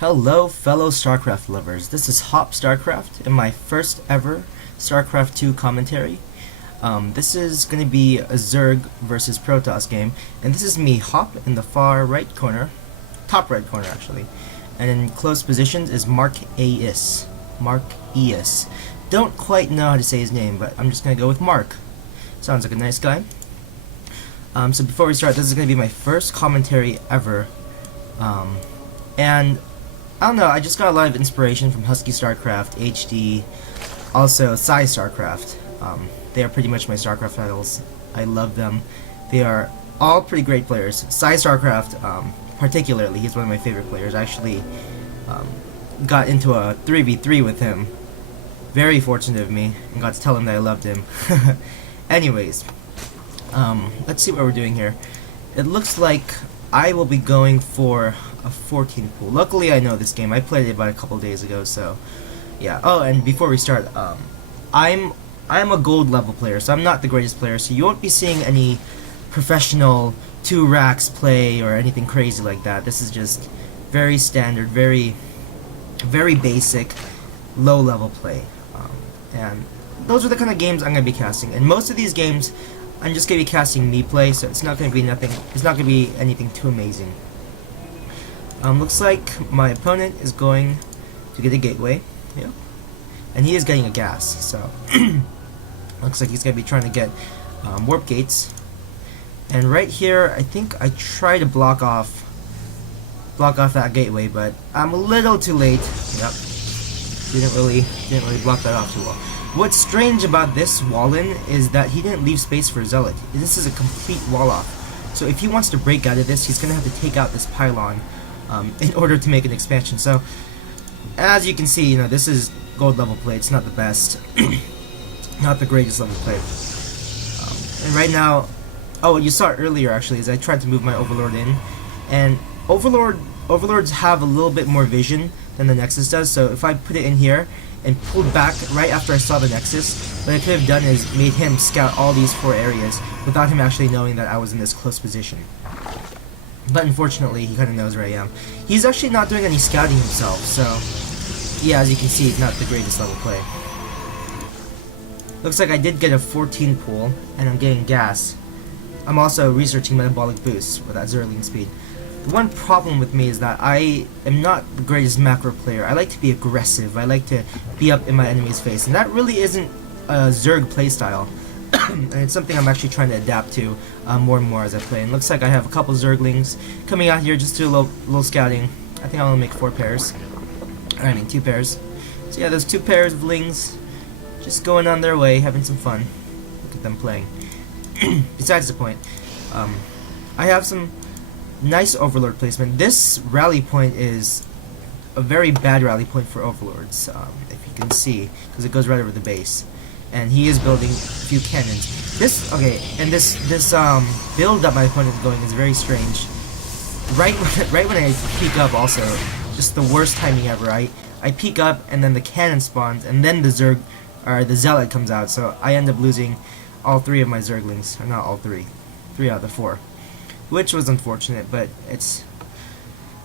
Hello fellow StarCraft lovers, this is HopvsStarCraft in my first ever StarCraft 2 commentary. This is going to be a Zerg versus Protoss game, and this is me, Hop, in the far right corner, top right corner actually, and in close positions is MarkEis. MarkEis. Don't quite know how to say his name, but I'm just going to go with Mark. Sounds like a nice guy. So before we start, this is going to be my first commentary ever, and I don't know, I just got a lot of inspiration from Husky StarCraft, HD, also Psy StarCraft. They are pretty much my StarCraft titles. I love them. They are all pretty great players. Psy StarCraft, particularly, he's one of my favorite players. I actually got into a 3v3 with him. Very fortunate of me, and got to tell him that I loved him. Anyways, let's see what we're doing here. It looks like I will be going for a 14 pool. Luckily I know this game. I played it about a couple days ago, so yeah. Oh, and before we start, I'm a gold level player, so I'm not the greatest player, so you won't be seeing any professional 2 racks play or anything crazy like that. This is just very standard, very basic, low level play. And those are the kind of games I'm going to be casting. And most of these games I'm just going to be casting me play, so it's not going to be anything too amazing. Looks like my opponent is going to get a gateway, yeah, and he is getting a gas, so looks like he's going to be trying to get warp gates. And right here, I think I try to block off that gateway, but I'm a little too late. Yep, didn't really block that off too well. What's strange about this wall-in is that he didn't leave space for Zealot. This is a complete wall-off. So if he wants to break out of this, he's going to have to take out this pylon in order to make an expansion. So, as you can see, you know, this is gold level play. It's not the best. Not the greatest level play. And right now, oh, you saw it earlier actually, is I tried to move my Overlord in. And Overlords have a little bit more vision than the Nexus does, so if I put it in here and pulled back right after I saw the Nexus, what I could have done is made him scout all these 4 areas without him actually knowing that I was in this close position. But unfortunately, he kind of knows where I am. He's actually not doing any scouting himself, so yeah, as you can see, it's not the greatest level play. Looks like I did get a 14 pool, and I'm getting gas. I'm also researching metabolic boosts with that Zerling speed. The one problem with me is that I am not the greatest macro player. I like to be aggressive. I like to be up in my enemy's face, and that really isn't a Zerg playstyle. And it's something I'm actually trying to adapt to more and more as I play. And looks like I have a couple Zerglings coming out here just to do a little scouting. I think I'll only make 4 pairs. I mean 2 pairs. So yeah, those 2 pairs of Lings just going on their way, having some fun. Look at them playing. Besides the point, I have some nice Overlord placement. This rally point is a very bad rally point for Overlords, if you can see, because it goes right over the base. And he is building a few cannons. This build that my opponent is going is very strange. Right when I peek up, also, just the worst timing ever. I peek up and then the cannon spawns and then the Zealot comes out. So I end up losing all 3 of my Zerglings, or not all 3, 3 out of the 4, which was unfortunate. But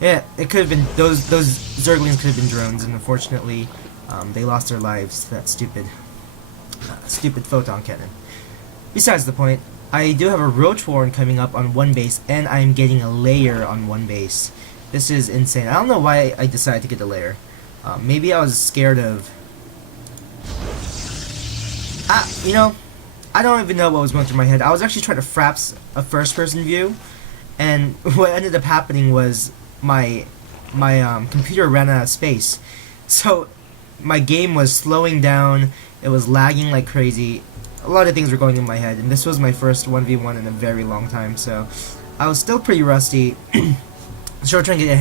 yeah, it could have been those Zerglings could have been drones, and unfortunately, they lost their lives to that stupid photon cannon. Besides the point, I do have a Roach Warren coming up on 1 base, and I'm getting a layer on 1 base. This is insane. I don't know why I decided to get a layer. Maybe I was scared of... you know, I don't even know what was going through my head. I was actually trying to fraps a first-person view, and what ended up happening was my computer ran out of space. So my game was slowing down. It was lagging like crazy. A lot of things were going in my head, and this was my first 1v1 in a very long time, so I was still pretty rusty. Still trying to get a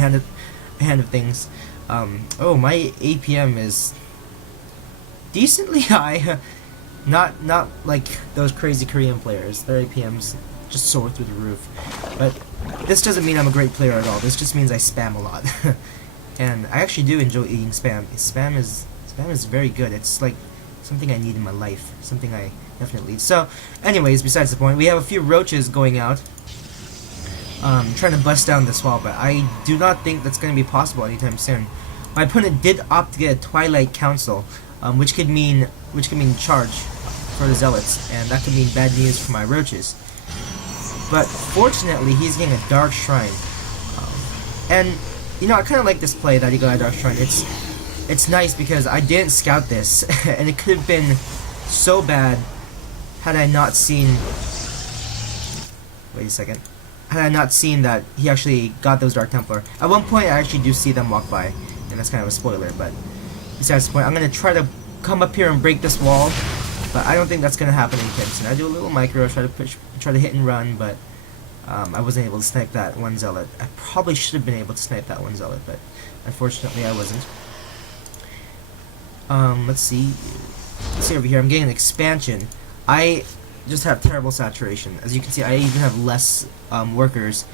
hand of things. Oh, my APM is decently high. Not like those crazy Korean players. Their APMs just soar through the roof. But this doesn't mean I'm a great player at all. This just means I spam a lot. And I actually do enjoy eating spam. Spam is very good. It's like something I need in my life. Something I definitely eat. So, anyways, besides the point, we have a few roaches going out. trying to bust down this wall, but I do not think that's going to be possible anytime soon. My opponent did opt to get a Twilight Council, which could mean charge for the Zealots, and that could mean bad news for my roaches. But fortunately, he's getting a Dark Shrine, and you know, I kind of like this play that he got a Dark Shrine. It's nice because I didn't scout this, and it could have been so bad had I not seen. Wait a second. Had I not seen that he actually got those Dark Templar. At one point, I actually do see them walk by, and that's kind of a spoiler, but besides the point, I'm going to try to come up here and break this wall, but I don't think that's going to happen anytime soon. I do a little micro, try to hit and run, but I wasn't able to snipe that one Zealot. I probably should have been able to snipe that one Zealot, but unfortunately I wasn't. Let's see over here. I'm getting an expansion. I just have terrible saturation. As you can see, I even have less workers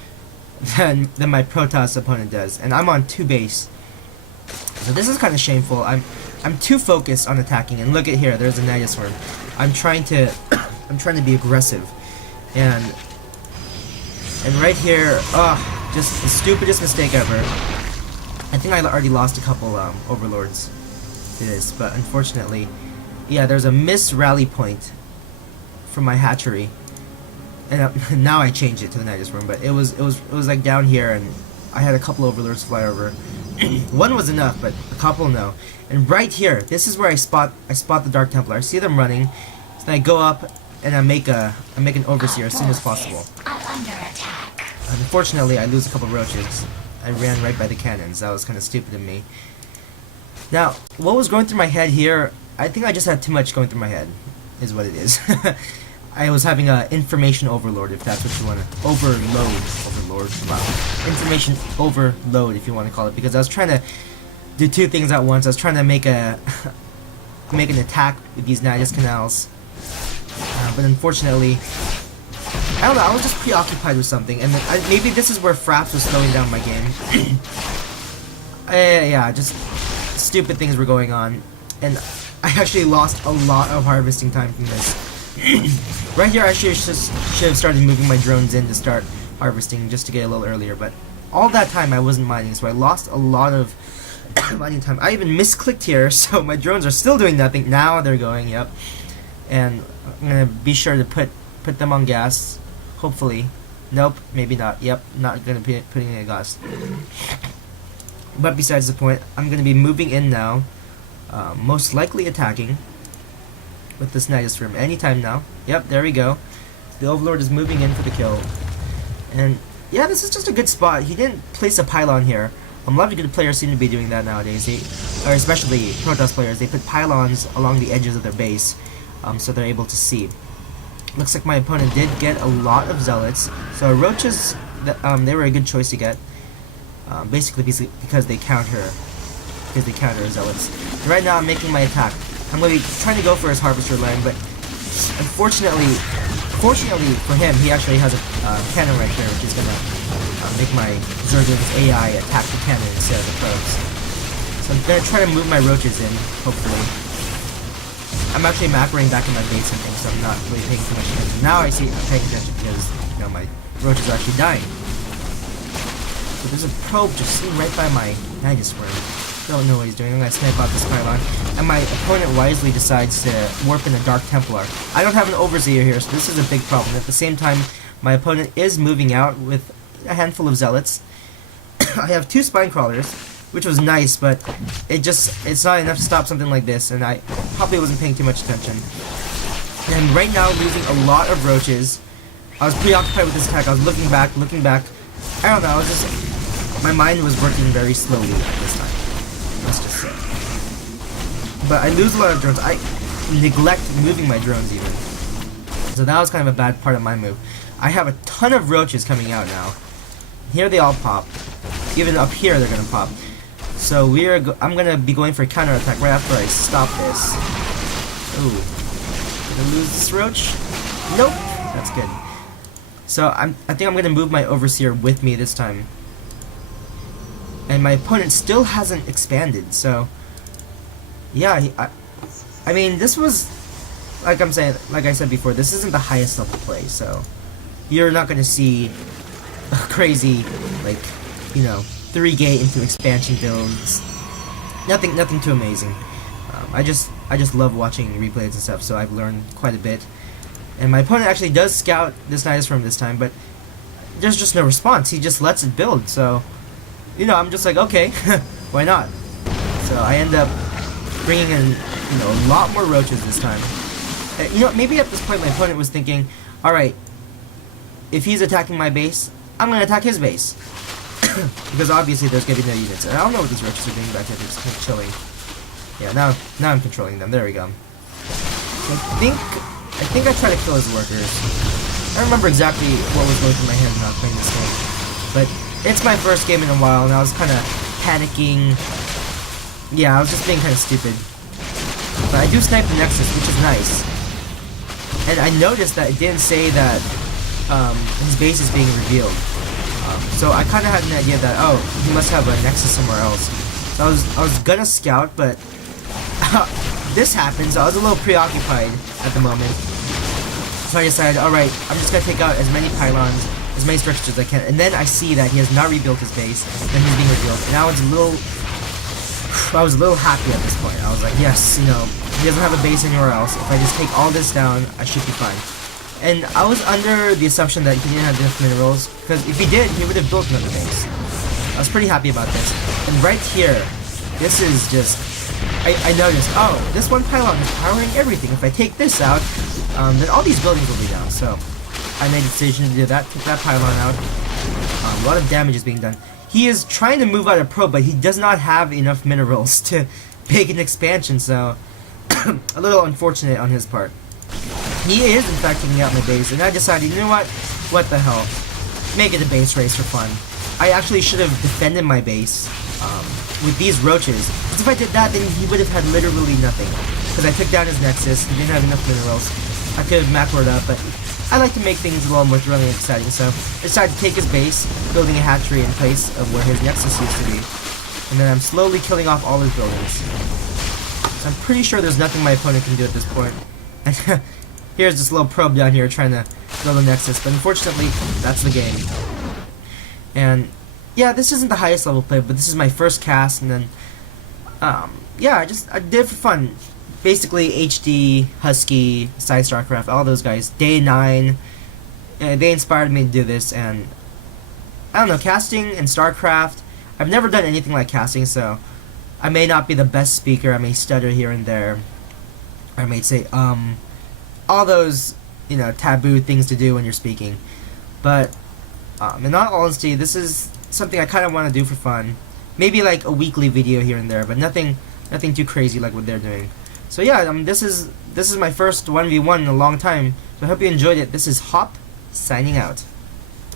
than my Protoss opponent does, and I'm on 2 base. So this is kind of shameful. I'm too focused on attacking, and look at here. There's a Nidus Worm. I'm trying to be aggressive, and right here, just the stupidest mistake ever. I think I already lost a couple overlords to this, but unfortunately, yeah, there's a missed rally point from my hatchery, and now I changed it to the Nidus Worm. But it was like down here, and I had a couple overlords fly over. One was enough, but a couple no. And right here, this is where I spot the Dark Templar. I see them running, so I go up and I make an Overseer as soon as possible. Unfortunately, I lose a couple roaches. I ran right by the cannons. That was kind of stupid of me. Now, what was going through my head here? I think I just had too much going through my head, is what it is. I was having a information overload, if that's what you want to overload. Wow, information overload, if you want to call it, because I was trying to do 2 things at once. I was trying to make an attack with these Nidus Canals, but unfortunately, I don't know. I was just preoccupied with something, and then maybe this is where Fraps was slowing down my game. Yeah, just stupid things were going on, and I actually lost a lot of harvesting time from this. Right here, I should have started moving my drones in to start harvesting just to get a little earlier, but all that time I wasn't mining, so I lost a lot of mining time. I even misclicked here, so my drones are still doing nothing. Now they're going, yep. And I'm gonna be sure to put them on gas, hopefully. Nope, maybe not. Yep, not gonna be putting in a gas. But besides the point, I'm gonna be moving in now, most likely attacking with this Nidus Worm anytime now. Yep, there we go. The Overlord is moving in for the kill. And yeah, this is just a good spot. He didn't place a pylon here. A lot of good players seem to be doing that nowadays. Or especially Protoss players, they put pylons along the edges of their base, so they're able to see. Looks like my opponent did get a lot of Zealots. So roaches, they were a good choice to get. Basically because they counter Zealots. And right now I'm making my attack. I'm going to be trying to go for his Harvester line, but fortunately for him, he actually has a cannon right here, which is going to make my Zergling's AI attack the cannon instead of the probes. So I'm going to try to move my roaches in, hopefully. I'm actually macroing back in my base and things, so I'm not really paying too much attention. Now I see I'm paying attention because, you know, my roaches are actually dying. So there's a probe just sitting right by my Nidus Worm. Don't know what he's doing. I'm going to snipe out this pylon. And my opponent wisely decides to warp in a Dark Templar. I don't have an Overseer here, so this is a big problem. At the same time, my opponent is moving out with a handful of Zealots. I have 2 Spine Crawlers, which was nice, but it's not enough to stop something like this, and I probably wasn't paying too much attention. And right now, losing a lot of roaches. I was preoccupied with this attack. I was looking back. I don't know, I was just... My mind was working very slowly this time. Let's just say. But I lose a lot of drones. I neglect moving my drones even. So that was kind of a bad part of my move. I have a ton of roaches coming out now. Here they all pop. Even up here they're gonna pop. So I'm gonna be going for a counterattack right after I stop this. Ooh. Gonna lose this roach? Nope. That's good. So I think I'm gonna move my Overseer with me this time. And my opponent still hasn't expanded, so yeah, I mean, this was, like I said before, this isn't the highest level play, so you're not going to see crazy, like, you know, 3-gate into expansion builds. Nothing too amazing. I just love watching replays and stuff, so I've learned quite a bit. And my opponent actually does scout this Nidus from this time, but there's just no response. He just lets it build, so, you know, I'm just like, okay, why not? So I end up bringing in, you know, a lot more roaches this time. You know, maybe at this point my opponent was thinking, alright, if he's attacking my base, I'm going to attack his base. Because obviously there's going to be no units. And I don't know what these roaches are doing back there, they're just kind of chilling. Yeah, now I'm controlling them, there we go. So I think I tried to kill his workers. I don't remember exactly what was going through my head when I was playing this game. But it's my first game in a while, and I was kind of panicking. Yeah, I was just being kind of stupid. But I do snipe the Nexus, which is nice. And I noticed that it didn't say that his base is being revealed. So I kind of had an idea that, oh, he must have a Nexus somewhere else. So I was gonna scout, but this happened, so I was a little preoccupied at the moment. So I decided, alright, I'm just gonna take out as many pylons, as many structures as I can, and then I see that he has not rebuilt his base, then he's being revealed, and I was a little happy at this point. I was like, yes, you know, he doesn't have a base anywhere else. If I just take all this down, I should be fine. And I was under the assumption that he didn't have enough minerals, because if he did, he would have built another base. I was pretty happy about this. And right here, this is just... I noticed, oh, this one pylon is powering everything. If I take this out, then all these buildings will be down. So I made a decision to do that, take that pylon out. A lot of damage is being done. He is trying to move out of Pro, but he does not have enough minerals to make an expansion, so a little unfortunate on his part. He is, in fact, taking out my base, and I decided, you know what the hell, make it a base race for fun. I actually should have defended my base with these roaches, because if I did that, then he would have had literally nothing, because I took down his Nexus, he didn't have enough minerals. I could have macroed up, but I like to make things a little more thrilling and exciting, so I decided to take his base, building a hatchery in place of where his Nexus used to be, and then I'm slowly killing off all his buildings. So I'm pretty sure there's nothing my opponent can do at this point. And here's this little probe down here trying to build a Nexus, but unfortunately, that's the game. And yeah, this isn't the highest level play, but this is my first cast, and then yeah, I did it for fun. Basically, HD, Husky, Side StarCraft, all those guys, Day 9, they inspired me to do this, and I don't know, casting in StarCraft, I've never done anything like casting, so I may not be the best speaker, I may stutter here and there, I may say, all those, you know, taboo things to do when you're speaking, but in all honesty, this is something I kind of want to do for fun. Maybe like a weekly video here and there, but nothing too crazy like what they're doing. So yeah, this is my first 1v1 in a long time. So I hope you enjoyed it. This is Hop signing out.